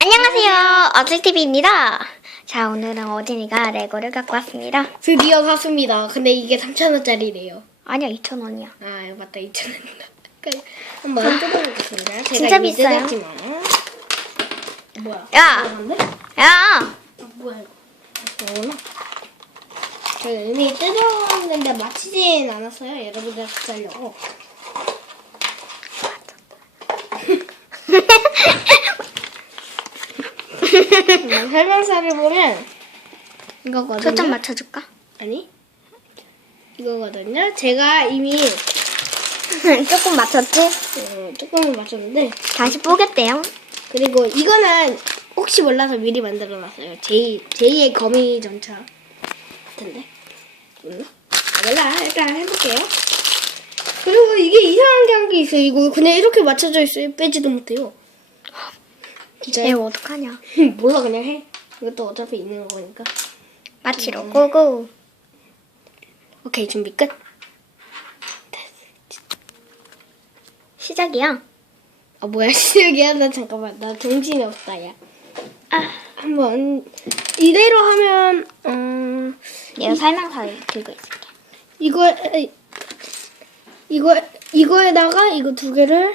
안녕하세요. 어슬TV입니다. 자, 오늘은 어진이가 레고를 갖고 왔습니다. 드디어 샀습니다. 근데 이게 3,000원짜리래요. 아니야, 2,000원이야. 아, 이거 맞다. 2,000원이다. 한번 뜯어보겠습니다. 제가 진짜 이미 비싸요. 뜯었지만. 뭐야? 야! 이상한데? 야! 아, 뭐야 이거? 아. 제가 이미 뜯어봤는데 마치진 않았어요. 여러분들 같이 하려고. 음, 설명서를 보면 이거거든요. 초점 맞춰줄까? 아니 이거거든요. 제가 이미 조금 맞췄지? 어, 조금은 맞췄는데 다시 뽀겠대요. 그리고 이거는 혹시 몰라서 미리 만들어놨어요. 제 제2의 거미 전차 같은데 몰라? 아, 몰라 일단 해볼게요. 그리고 이게 이상한 게 한 게 있어요. 이거 그냥 이렇게 맞춰져 있어요. 빼지도 못해요. 진짜 이거 어떡하냐. 몰라 그냥 해. 이것도 어차피 있는 거니까. 마치러 고고. 오케이 준비 끝. 시작이야. 아 뭐야 시작이야 나 잠깐만 나 정신이 없다 야. 아 한번 이대로 하면 음 얘가 설명서 들고 있을게. 이거 이거 이거에다가 이거 두 개를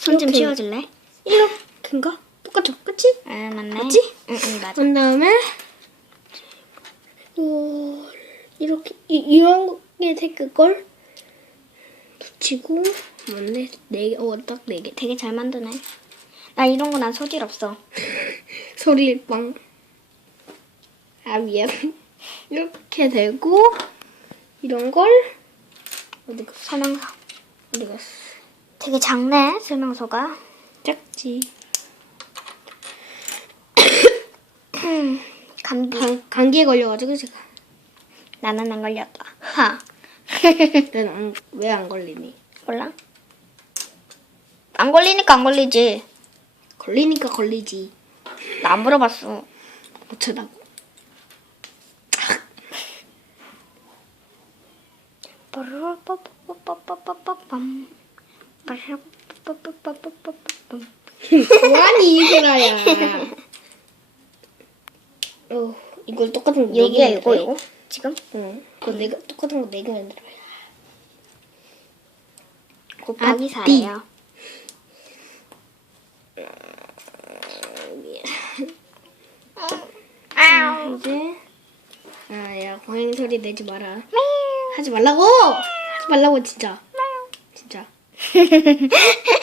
손 좀. 치워줄래? 이렇게인가 똑같죠 그치? 아, 맞네. 맞지? 응, 응, 맞아. 그런 다음에 요 이렇게 이, 이런 게 색깔 걸 붙이고 뭔데 네개 어 딱 네 개. 되게 잘 만드네. 나 이런 거 난 소질 없어. 소리 빵. 아 미안. 이렇게 되고 이런 걸 어디 갔어? 설명서. 어디 갔어? 되게 작네, 설명서가. 작지. 감기. 감, 감기에 걸려가지고 제가 나는 안 걸렸다. 하. 난 왜 안 걸리니? 몰라? 안 걸리니까 안 걸리지. 걸리니까 걸리지. 나 안 물어봤어. 어쩌다고? 빠르르빠빠빠빠빠빠빰. 뭐하니 이소라야. 어 이걸 똑같은 거 여기야 네개 이거 만들어요? 이거 지금 응. 그거 내가 똑같은 거 네 개 만들어. 곱하기 아, 4예요. 아우. 이제 아야 고양이 소리 내지 마라. 하지 말라고. 하지 말라고 진짜. 진짜.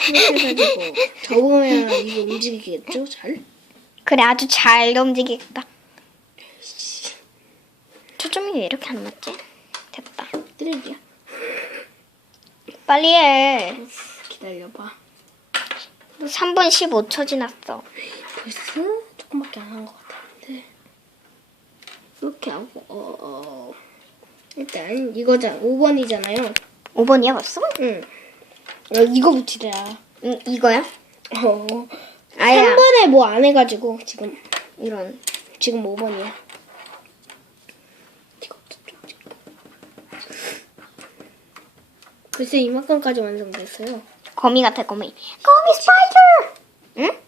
이렇게 해가지고 접으면 이거 움직이겠죠? 잘? 그래 아주 잘 움직이겠다. 초점이 왜 이렇게 안 맞지? 됐다. 쓰레기야. 빨리 해. 기다려봐. 3분 15초 지났어. 벌써 조금밖에 안 한 것 같았는데. 이렇게 하고 어, 어. 일단 이거잖아. 5번이잖아요. 5번이야 벌써? 응. 야, 이거 붙이자. 응, 이거야? 어. 아야. 3번에 뭐 안 해가지고 지금 이런. 지금 5번이야. 글쎄 이만큼까지 완성됐어요. 거미 같아 거미. 거미 스파이더. 응?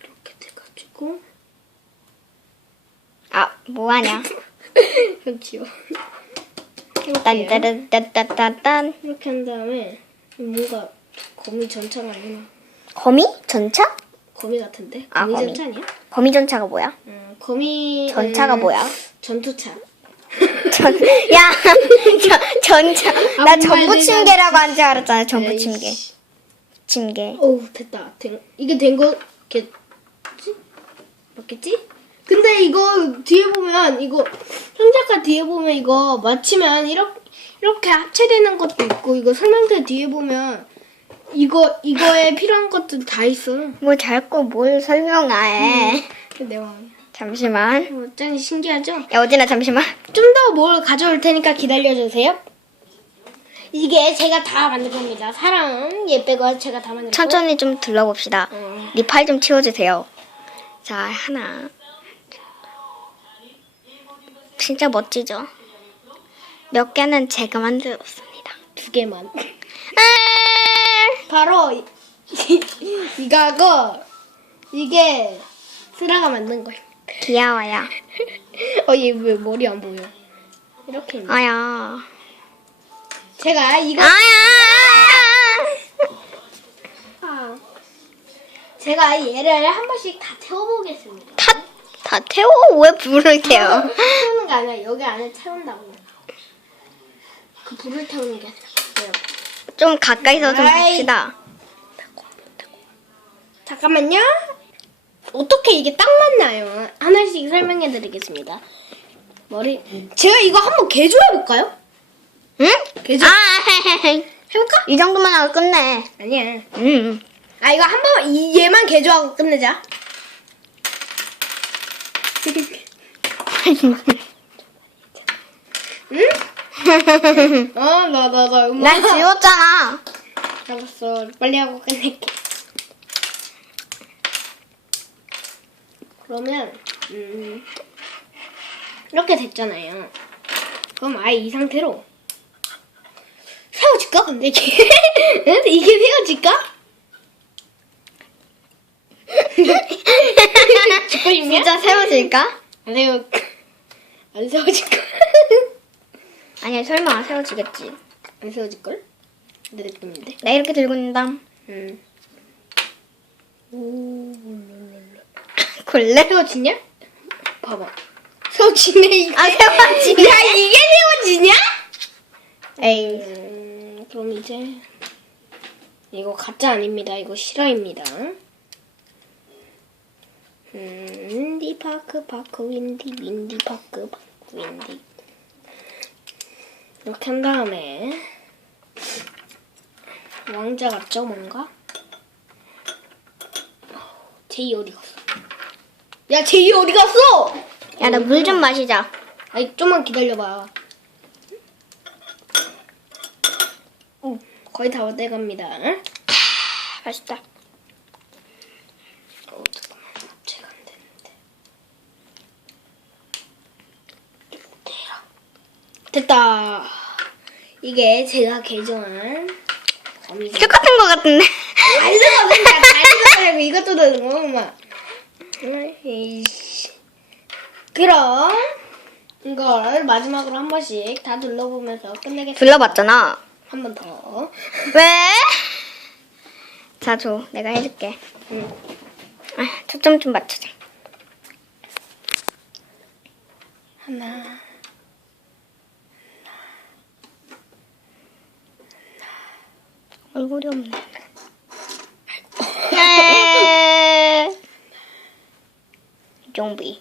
이렇게 돼가지고 아 뭐하냐? 그렇지요. 딴따란따따따딴. 이렇게 한 다음에 뭔가 거미 전차가 아니나 거미? 전차? 거미 같은데? 아, 거미 거미. 전차 아니야? 거미 전차가 뭐야? 음, 거미 전차가 음, 뭐야? 전투차. 전, 야, 저, 전차. 나 아무 전부침개라고 한 줄 알았잖아, 전부침개. 에이씨. 침개. 어우 됐다. 된, 이게 된 거 겠지? 맞겠지? 근데 이거 뒤에 보면 이거 현자카 뒤에 보면 이거 맞히면 이렇게 이렇게 합체되는 것도 있고 이거 설명서 뒤에 보면 이거 이거에 필요한 것도 다 있어. 뭐 자꾸 뭘 설명해. 내 마음이야. 잠시만. 어, 짱 신기하죠? 야, 어디나 잠시만. 좀 더 뭘 가져올 테니까 기다려주세요. 이게 제가 다 만든 겁니다. 사람 얘 빼고 제가 다 거. 천천히 좀 둘러봅시다. 어. 네팔 좀 치워주세요. 자, 하나. 진짜 멋지죠? 몇 개는 제가 만들었습니다. 두 개만. 아, 바로 이, 이거 하고 이게 슬아가 만든 거예요. 귀여워요. 어, 얘 왜 머리 안 보여? 이렇게. 있네. 아야. 제가 이거 아야. 아, 제가 얘를 한 번씩 다 태워보겠습니다. 다, 다 태워? 왜 불을 태워? 태우는 게 아니라 여기 안에 태운다고. 그 불을 태우는 게 아니라. 좀 가까이서 좀 아이. 봅시다. 잠깐만요. 어떻게 이게 딱 맞나요? 하나씩 설명해 드리겠습니다. 머리. 제가 이거 한번 개조해 볼까요? 응? 개조. 아, 해볼까? 이 정도만 하고 끝내. 아니야. 음. 아 이거 한번 이 얘만 개조하고 끝내자. 응? 아나나 나 음악. 난 지웠잖아. 알았어. 빨리 하고 끝낼게. 그러면 음, 이렇게 됐잖아요. 그럼 아예 이 상태로 세워질까? 근데 이게 이게 세워질까? 진짜 세워질까? 안 세워 안 세워질까? 아니야, 설마 세워지겠지. 안 세워질걸? 내 느낌인데. 나 이렇게 들고 있는다. 음. 오, 롤롤롤. 골래? 세워지냐? 봐봐. 세워지네, 이게. 아, 세워지. 야, 이게 세워지냐? 에이. 음, 그럼 이제. 이거 가짜 아닙니다. 이거 실화입니다. 음, 파크, 파크, 윈디, 윈디, 파크, 파크, 윈디. 이렇게 한 다음에. 왕자 같죠, 뭔가? 제이 어디 갔어? 야, 제이 어디 갔어? 야, 나 물 좀 마시자. 아니 좀만 기다려봐. 오, 거의 다 돼갑니다. 응? 맛있다. 어, 잠깐만. 제가 안 되는데. 대라. 됐다. 이게 제가 개조한 거미줄. 똑같은 거 같은데. 알려가 그냥 다리가 이것도 되는 거 엄마. 에이씨. 그럼 이걸 마지막으로 한 번씩 다 둘러보면서 끝내겠습니다. 불러봤잖아. 한 번 더. 왜? 자, 줘. 내가 해줄게. 응. 아, 초점 좀 맞추자. 하나. 얼굴이 없네. 에. 좀비.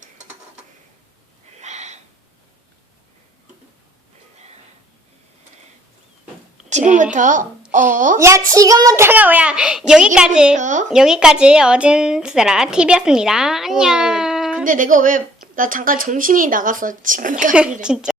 지금부터 어. 야, 지금부터가 뭐야? 여기까지, 지금부터? 여기까지 어진스라 TV였습니다. 안녕. 근데 내가 왜 나 잠깐 정신이 나갔어 지금까지. 진짜.